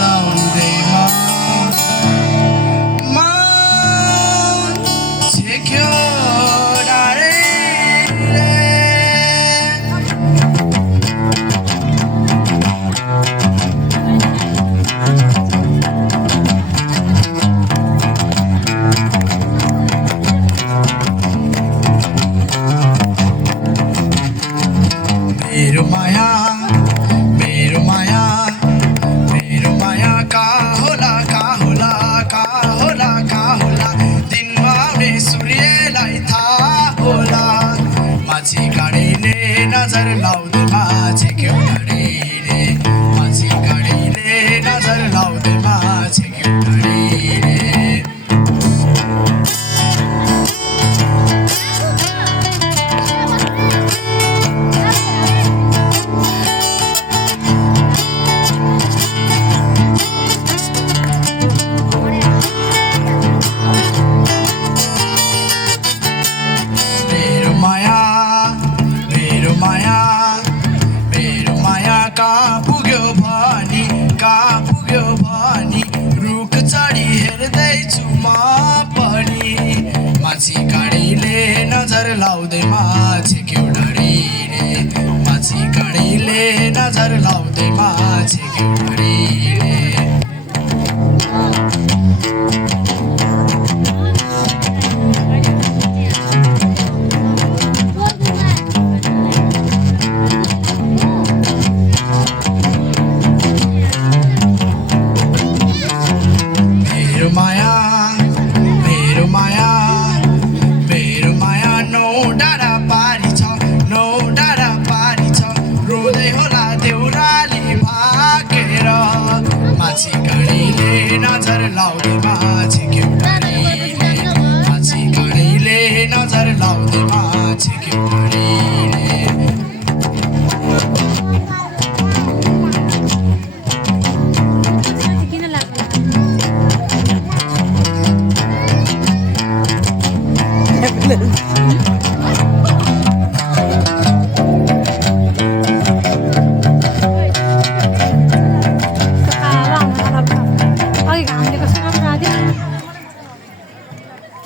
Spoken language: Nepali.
लाउँदैमा म छेक्यो डाँडैले मेरो माया मेरो माया मेरो माया कहाँ होला कहाँ होला कहाँ होला कहाँ होला दिनमा आउने सूर्यलाई थाहा होला माझी गाडीले नजर लाउँदैमा छेक्यो डाँडैले माझी गाडीले नजर लाउँदैमा छेक्यो डाँडैले कहाँ पुग्यो भनी रुख चढी हेर्दैछु म पनि माझी गाडीले नजर लाउँदैमा छेक्यो डाँडैले माझी गाडीले नजर लाउँदैमा छेक्यो डाँडैले मेरो माया नौ डाँडा पारी छ रोँदै होला देउराली भागेर माझी गाडीले नजर लाउँदै